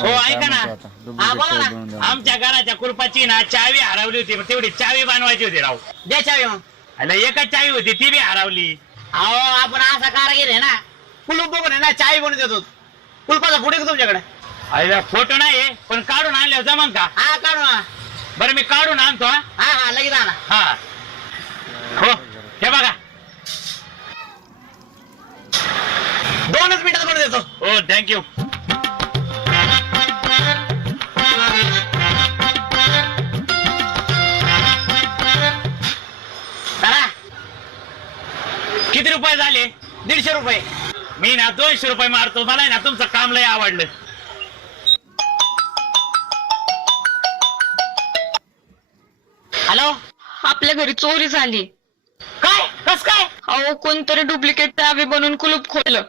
हो ऐका ना, हा बोला ना. आमच्या घराच्या कुलपाची ना चावी हरवली होती, मग तेवढी चावी बनवायची होती राव. द्या चावी मग. अरे एकच चावी होती ती बी हरवली. अहो आपण असा कारागीर आहे ना, कुलूप बघून आहे ना चावी बनवून देतो. कुलपाचा फुटे का तुमच्याकडे? अरे फोटो नाही पण काढून आणल्यावर जमन का? हा काढू ना. बरं मी काढून आणतो. हा हा हा लगेच आणा. हा हो हे बघा. 2च मिनिटात बनवून देतो. हो थँक्यू. चला किती रुपये झाले? 150 रुपये. मी ना 200 रुपये मारतो. मला आहे ना तुमचं काम लय आवडलं. हॅलो. आपल्या घरी चोरी झाली. काय? कस काय? अहो कोणतरी डुप्लिकेट चावी बनवून कुलूप खोललं.